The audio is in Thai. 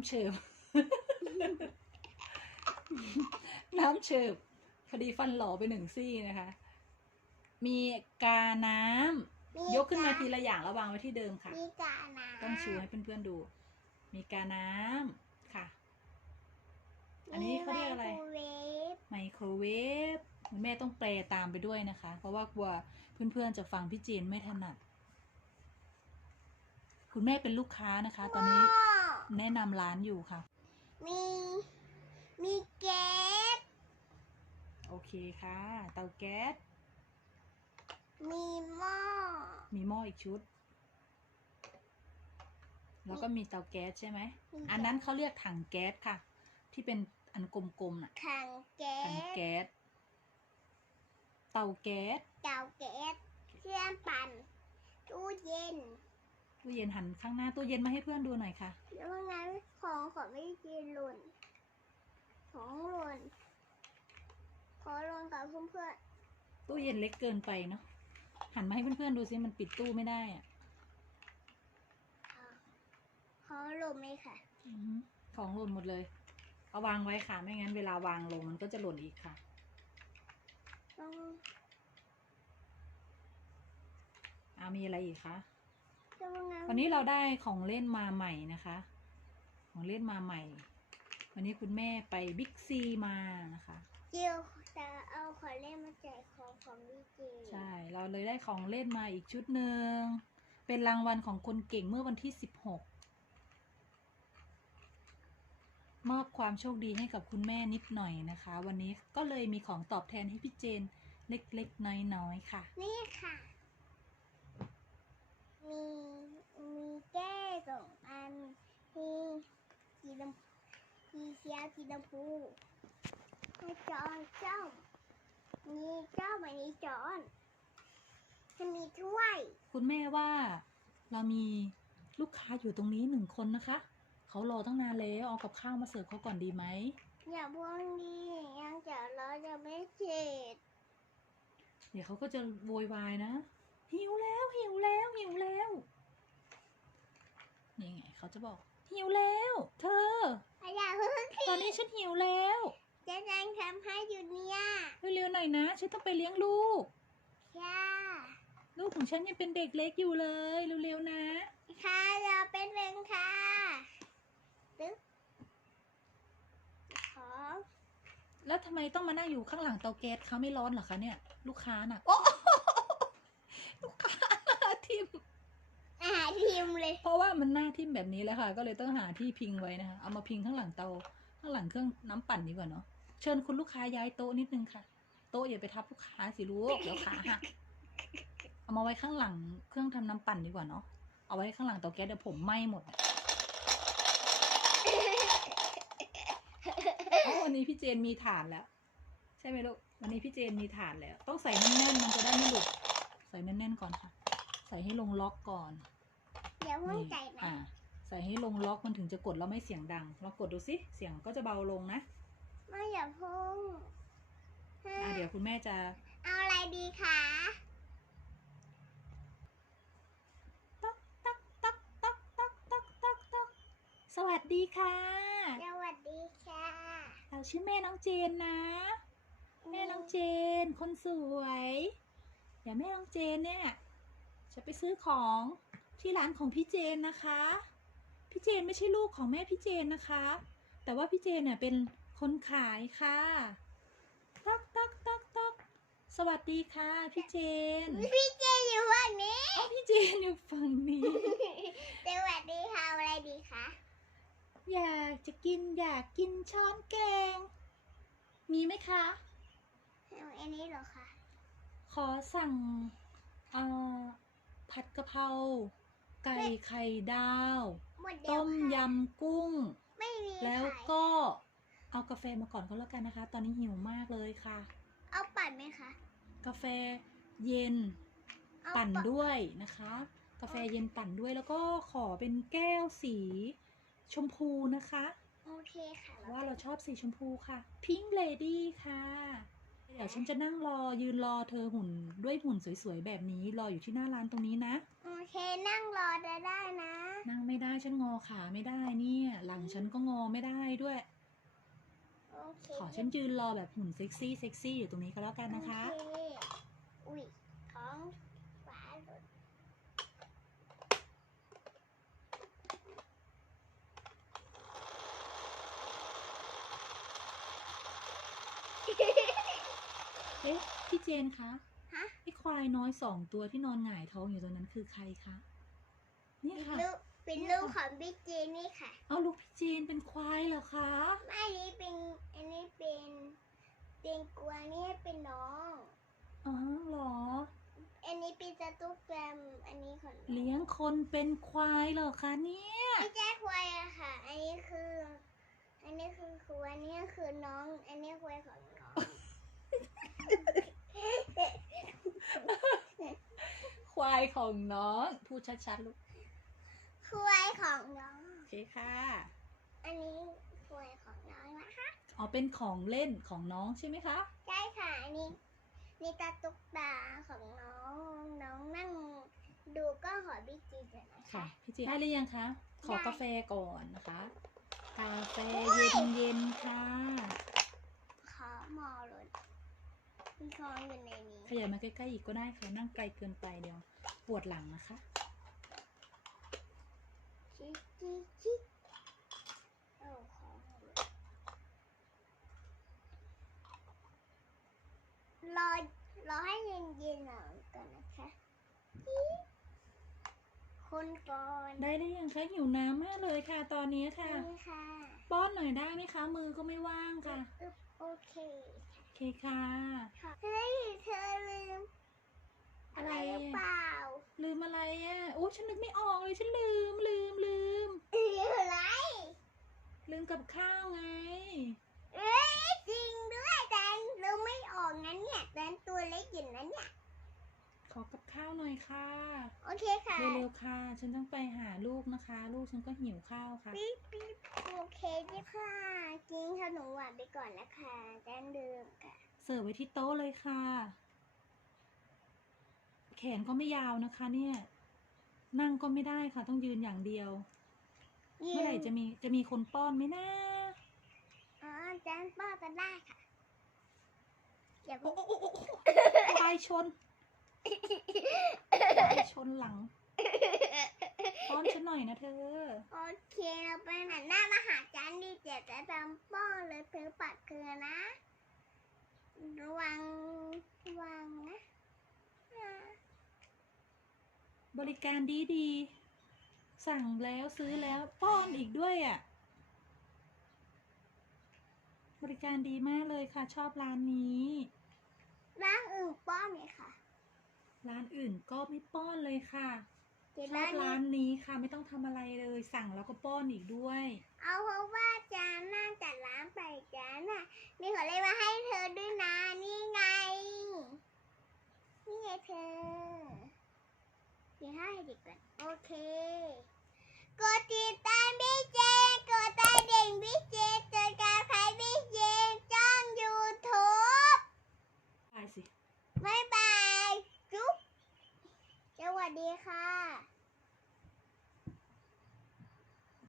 ำเชิบ น้ำเชิบพอดีฟันหล่อไปหนึ่งซี่นะคะ มีกาน้ำยกขึ้นมาทีละอย่างแล้ววางไว้ที่เดิมค่ะ มีกาน้ำต้องชูให้เพื่อนๆดู มีกาน้ำค่ะ อันนี้เขาเรียกอะไรมีมโคเวฟไมโครเวฟคุณแม่ต้องแปลตามไปด้วยนะคะ เพราะว่ากลัวเพื่อนๆจะฟังพี่เจนไม่ถนัด คุณแม่เป็นลูกค้านะคะ ตอนนี้หม้อ แนะนำร้านอยู่ค่ะ มี มีแก๊ส โอเคค่ะ เตาแก๊ส มีหม้อ มีหม้ออีกชุด แล้วก็มีเตาแก๊สใช่ไหม มีอันนั้นเขาเรียกถังแก๊สค่ะ ที่เป็นอันกลมๆน่ะ ถังแก๊ถังสแก๊ส เตาแก๊ส เตาแก๊สเครื่องปั่นตู้เย็น ตู้เย็นหันข้างหน้าตู้เย็นมาให้เพื่อนดูหน่อยค่ะ แล้วว่างั้นของของไม่กินหล่น ของหล่น ขอลงกับเพื่อนตู้เย็นเล็กเกินไปเนาะ หันมาให้เพื่อนๆดูซิมันปิดตู้ไม่ได้อะๆขอลงไหมค่ะอือหือของหล่นหมดเลย เอาวางไว้ค่ะ ไม่งั้นเวลาวางลงมันก็จะหล่นอีกค่ะต้องเอามีอะไรอีกคะแล้ วว่างั้นวันนี้เราได้ของเล่นมาใหม่นะคะ ของเล่นมาใหม่ วันนี้คุณแม่ไปบิ๊กซีมานะคะเจียวจะเอาขอเล่นมาแจกของของดีเจใช่ เราเลยได้ของเล่นมาอีกชุดหนึ่ง เป็นรางวัลของคนเก่งเมื่อวันที่16มอบความโชคดีให้กับคุณแม่นิดหน่อยนะคะ วันนี้ก็เลยมีของตอบแทนให้พี่เจนเล็กๆ น้อยๆค่ะ นี่ค่ะ มีมีแก้วสองอันมีสีดำสีเขียวสีดำพูให้จอนจ้อมมีเจ้ามันนี้จอนจะมีถ้วย คุณแม่ว่าเรามีลูกค้าอยู่ตรงนี้หนึ่งคนนะคะ เขารอตั้งนานแล้วเอากับข้าวมาเสิร์ฟเขาก่อนดีไหมอย่าพวกนี้ยังจะรอจะไม่เสร็จเดี๋ยวเขาก็จะโวยวายนะ หิวแล้วหิวแล้วหิวแล้ว นี่ไงเขาจะบอก หิวแล้ว เธอ อย่าเพิ่งตอนนี้ฉันหิวแล้วจะยังทำให้อยู่เนี่ยเร็วๆหน่อยนะฉันต้องไปเลี้ยงลูกค่ะลูกของฉันยังเป็นเด็กเล็กอยู่เลยเร็วๆนะ ค่ะเราเป็นเวงค่ะตึ๊บขอแล้วทำไมต้องมานั่งอยู่ข้างหลังเตาแก๊สเขาไม่ร้อนเหรอคะเนี่ย ลูกค้าน่ะโอ้ ลูกค้าทิมอาหารทีมเลย เพราะว่ามันหน้าทิมแบบนี้แล้วค่ะ ก็เลยต้องหาที่พิงไว้นะคะ เอามาพิงข้างหลังเตา ข้างหลังเครื่องน้ำปั่นดีกว่าเนาะ เชิญคุณลูกค้าย้ายโต๊ะนิดนึงค่ะ โต๊ะอย่าไปทับลูกค้าสิลูกเดี๋ยวขาหัก เอามาไว้ข้างหลังเครื่องทำน้ำปั่นดีกว่าเนาะ เอาไว้ข้างหลังเตาแก๊สเดี๋ยวผมไหม้หมดอะโอ้วันนี้พี่เจนมีฐานแล้ว ใช่ไหมลูก วันนี้พี่เจนมีฐานแล้ว ต้องใส่แน่นๆมันจะได้ไม่หลุด ใส่แน่นๆก่อนค่ะ ใส่ให้ลงล็อกก่อนเดี๋ยวเพิ่งใจนะอ่าใส่ให้ลงล็อกมันถึงจะกดแล้วไม่เสียงดังลองกดดูสิเสียงก็จะเบาลงนะไม่อย่าเพิ่งอ่าเดี๋ยวคุณแม่จะเอาอะไรดีคะต๊อกต๊อกต๊อกต๊อกต๊อกต๊อกต๊อกต๊อกสวัสดีค่ะ สวัสดีค่ะเราชื่อแม่น้องเจนนะ แม่น้องเจน คนสวย เดี๋ยวแม่น้องเจนเนี่ยจะไปซื้อของที่ร้านของพี่เจนนะคะ พี่เจนไม่ใช่ลูกของแม่พี่เจนนะคะ แต่ว่าพี่เจนเนี่ยเป็นคนขายค่ะต๊อกต๊อกต๊อกต๊อกสวัสดีค่ะ พี่เจน พี่เจอยู่ฝั่งนี้อ๋อพี่เจนอยู่ฝั่งนี้ สวัสดีค่ะเอาอะไรดีคะอยากจะกินอยากกินช้อนแกง มีไหมคะเอาอันนี้เหรอคะ ขอสั่งเอ่อผัดกะเพราไก่ไข่ดาว หมดเดียวต้มค่ะยำกุ้ง ไม่มีแล้วขายก็เอากาแฟมาก่อนก็แล้วกันนะคะ ตอนนี้หิวมากเลยค่ะ เอาปั่นไหมคะ กาแฟเย็นเอาปั่นปั่นด้วยนะคะ กาแฟเย็นปั่นด้วยแล้วก็ขอเป็นแก้วสี ชมพูนะคะ โอเคค่ะเพราะว่าเราชอบสีชมพูค่ะ Pink Lady ค่ะ เดี๋ยวฉันจะนั่งรอยืนรอเธอหุ่นด้วยหุ่นสวยๆแบบนี้รออยู่ที่หน้าร้านตรงนี้นะ โอเคนั่งรอจะได้นะ นั่งไม่ได้ฉันงอขาไม่ได้เนี่ย หลังฉันก็งอไม่ได้ด้วย โอเคขอฉันยืนรอแบบหุ่นเซ็กซี่เซ็กซี่อยู่ตรงนี้ก็แล้วกันนะคะ โอเคอุ้ยของฝาหลุด เอ๊ะ พี่เจนคะฮะไอ้ควายน้อยสองตัวที่นอนหงายท้องอยู่ตรงนั้นคือใครคะเนี่ยเป็นค่ะ ลูกเป็นลูกของบิ๊กเจนนี่ค่ะ เอาลูกพี่เจนเป็นควายเหรอคะ ไม่อันนี้เป็นอันนี้เป็นเป็นกวางนี่เป็นน้อง อ๋อเหรอ อันนี้เป็นสตุ๊กแกรมอันนี้ของน้องเลี้ยงคนเป็นควายเหรอคะเนี่ยไม่ใช่ควายอะค่ะ อันนี้คือ อันนี้คือควายอันนี้คือน้อง อันนี้ควายของน้อง ควายของน้อง พูดชัดๆลูกควายของน้อง โอเคค่ะ อันนี้ควายของน้องนะคะอ๋อเป็นของเล่นของน้องใช่ไหมคะใช่ค่ะอันนี้นี่ตาตุ๊กตาของน้องน้องนั่งดูกล้องของบิ๊กจีเดี๋ยวนะค่ะคะพี่เจนได้หรือยังคะขอได้กาแฟก่อนนะคะ กาแฟเย็นๆค่ะ ขอหมอเลย มีคองอยู่ในนี้ ขยับมาใกล้ๆอีกก็ได้ค่ะ นั่งไกลเกินไปเดี๋ยว ปวดหลังนะคะ ชิชิชิโอ้ของอยู่รอรอให้เย็นเย็นๆหน่อยก่อนนะคะจิ๊บคนก่อนได้หรือยังคะหิวน้ำมากเลยค่ะ ตอนนี้ค่ะ นี่ค่ะ ป้อนหน่อยได้ไหมคะ มือก็ไม่ว่างค่ะอึ๊บโอเคโอ เคค่ะค่ะ เฮ้ยเธอลืมอะไรหรือเปล่า ลืมอะไรอะโอ้ฉันนึกไม่ออกเลยฉันลืมลืมลืมลืมอะไร ลืมกับข้าวไง เอ้ยจริงด้วยแตนลืมไม่ออกงั้นเนี่ยแตนตัวเล็กอยู่นั้นเนี่ย ขอกับข้าวหน่อยค่ะ โอเคค่ะ เร็วๆค่ะ ฉันต้องไปหาลูกนะคะ ลูกฉันก็หิวข้าวค่ะ ปิ๊บปิ๊บโอเคดีค่ะ กินขนมหวานไปก่อนนะคะแตนลืมค่ะ เสิร์ฟไว้ที่โต๊ะเลยค่ะ แขนก็ไม่ยาวนะคะ เนี่ย นั่งก็ไม่ได้ค่ะ ต้องยืนอย่างเดียว เมื่อไหร่จะมีจะมีคนป้อนไหมนะอ๋อแตนป้อนกันได้ค่ะอย่าโอ้เพิ่งโอ้โอ้โอ้ควายชนควายชนหลัง ป้อนฉันหน่อยนะเธอ โอเคเราไปหันหน้ามาหาจานดีเจ็บจะทำป้อนเลยเพื่อปัดเกลือนะ ระวังระวังนะอ่าบริการดีดีๆสั่งแล้วซื้อแล้วป้อนอีกด้วยอะ บริการดีมากเลยค่ะ ชอบร้านนี้ ร้านอื่นป้อนไหมคะร้านอื่นก็ไม่ป้อนเลยค่ะเดี๋ยว ชอร้าบนร้านี้นนี้ค่ะไม่ต้องทำอะไรเลย สั่งแล้วก็ป้อนอีกด้วย เอาเพราะว่าจานน่าจัดร้านไปจานน่ะมีของเล่นมาให้เธอด้วยนะนี่ไง นี่ไงเธอเดี๋ยวให้เด็กก่อนโอเค